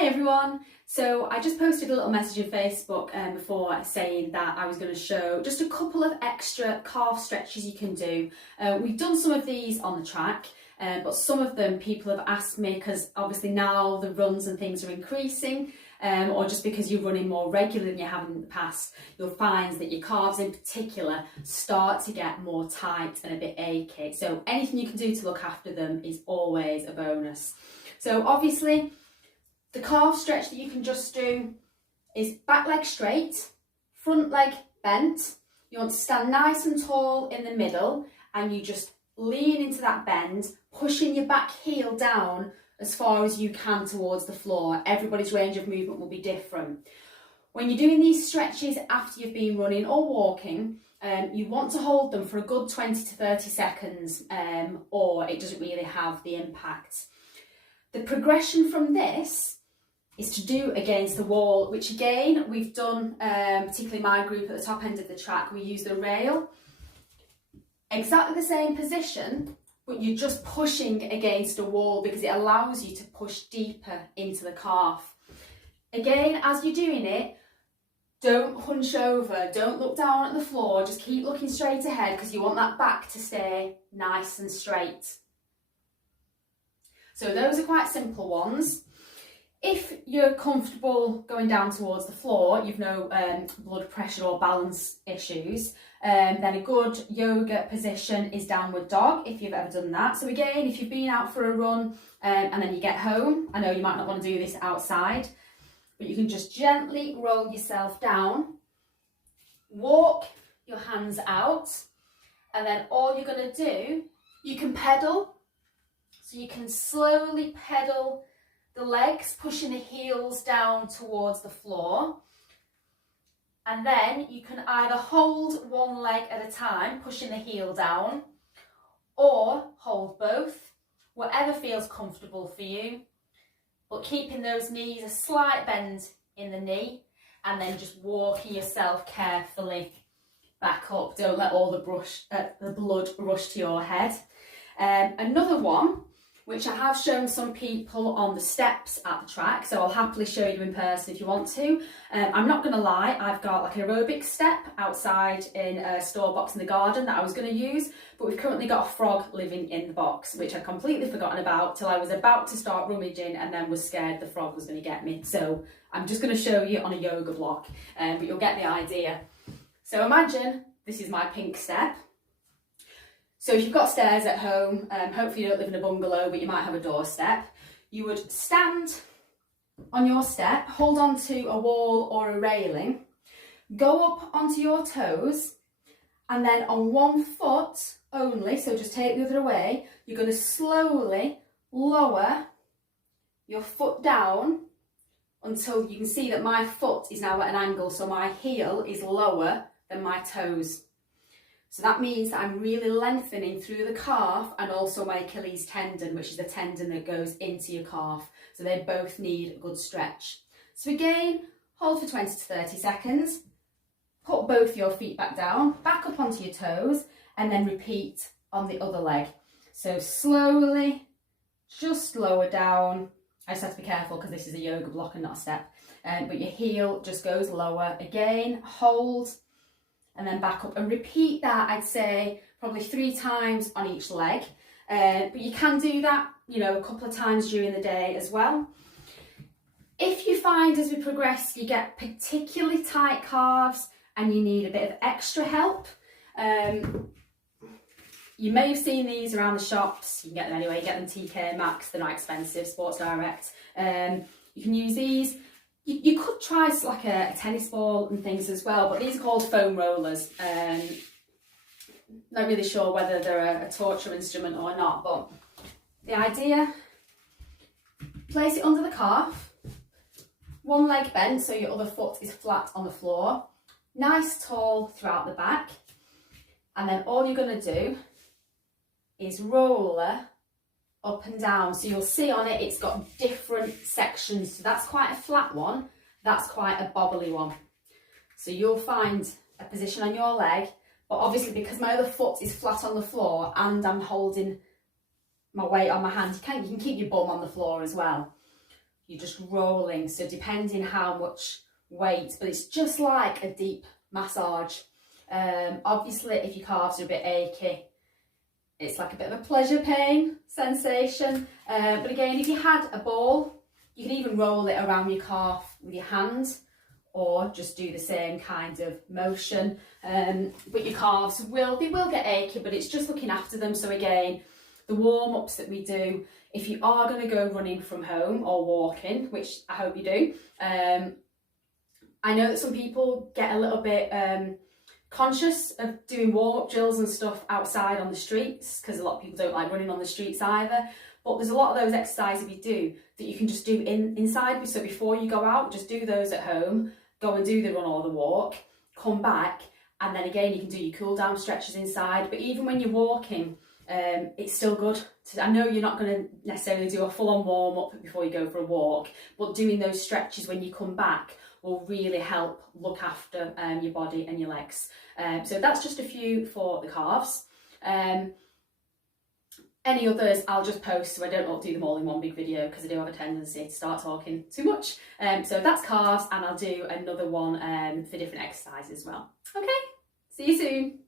Hi everyone! So I just posted a little message on Facebook before saying that I was going to show just a couple of extra calf stretches you can do. We've done some of these on the track, but some of them people have asked me because obviously now the runs and things are increasing, or just because you're running more regularly than you have in the past, you'll find that your calves in particular start to get more tight and a bit achy. So anything you can do to look after them is always a bonus. So obviously, the calf stretch that you can just do is back leg straight, front leg bent. You want to stand nice and tall in the middle and you just lean into that bend, pushing your back heel down as far as you can towards the floor. Everybody's range of movement will be different. When you're doing these stretches after you've been running or walking, you want to hold them for a good 20 to 30 seconds or it doesn't really have the impact. The progression from this is to do against the wall, which again we've done, particularly my group at the top end of the track, we use the rail. Exactly the same position, but you're just pushing against a wall because it allows you to push deeper into the calf. Again, as you're doing it, don't hunch over, don't look down at the floor, just keep looking straight ahead because you want that back to stay nice and straight. So those are quite simple ones. If you're comfortable going down towards the floor, you've no blood pressure or balance issues, then a good yoga position is downward dog, if you've ever done that. So again, if you've been out for a run and then you get home, I know you might not want to do this outside, but you can just gently roll yourself down, walk your hands out, and then all you're going to do, you can pedal. So you can slowly pedal the legs, pushing the heels down towards the floor. And then you can either hold one leg at a time, pushing the heel down, or hold both, whatever feels comfortable for you. But keeping those knees a slight bend in the knee, and then just walking yourself carefully back up. Don't let all the blood rush to your head. Another one, which I have shown some people on the steps at the track, so I'll happily show you in person if you want to. I'm not going to lie, I've got like an aerobic step outside in a store box in the garden that I was going to use, but we've currently got a frog living in the box, which I'd completely forgotten about till I was about to start rummaging and then was scared the frog was going to get me. So I'm just going to show you on a yoga block, but you'll get the idea. So imagine this is my pink step. So if you've got stairs at home, hopefully you don't live in a bungalow, but you might have a doorstep, you would stand on your step, hold on to a wall or a railing, go up onto your toes, and then on one foot only, so just take the other away, you're going to slowly lower your foot down until you can see that my foot is now at an angle, so my heel is lower than my toes. So that means that I'm really lengthening through the calf and also my Achilles tendon, which is the tendon that goes into your calf. So they both need a good stretch. So again, hold for 20 to 30 seconds, put both your feet back down, back up onto your toes, and then repeat on the other leg. So slowly, just lower down. I just have to be careful because this is a yoga block and not a step. But your heel just goes lower. Again, hold, and then back up and repeat that, I'd say probably 3 times on each leg, but you can do that, a couple of times during the day as well. If you find as we progress you get particularly tight calves and you need a bit of extra help, you may have seen these around the shops. You can get them anyway, you get them TK Maxx, they're not expensive, Sports Direct. You can use these. You could try like a tennis ball and things as well, but these are called foam rollers. Not really sure whether they're a torture instrument or not, but the idea, place it under the calf, one leg bent so your other foot is flat on the floor, nice tall throughout the back, and then all you're going to do is roller up and down. So you'll see on it, it's got different sections. So that's quite a flat one, that's quite a bobbly one. So you'll find a position on your leg, but obviously because my other foot is flat on the floor and I'm holding my weight on my hand, you can keep your bum on the floor as well. you're just rolling. So depending how much weight, but it's just like a deep massage. Obviously, if your calves are a bit achy, it's like a bit of a pleasure pain sensation. But again, if you had a ball, you can even roll it around your calf with your hand, or just do the same kind of motion. But your calves will get achy, but it's just looking after them. So again, the warm-ups that we do, if you are going to go running from home or walking, which I hope you do, I know that some people get a little bit conscious of doing warm-up drills and stuff outside on the streets, because a lot of people don't like running on the streets either. But there's a lot of those exercises we do that you can just do inside. So before you go out, just do those at home, go and do the run or the walk, come back, and then again you can do your cool down stretches inside. But even when you're walking, it's still good. I know you're not going to necessarily do a full-on warm-up before you go for a walk, but doing those stretches when you come back will really help look after your body and your legs. So that's just a few for the calves. Any others I'll just post, so I don't do them all in one big video, because I do have a tendency to start talking too much. So that's calves, and I'll do another one for different exercises as well. Okay, see you soon.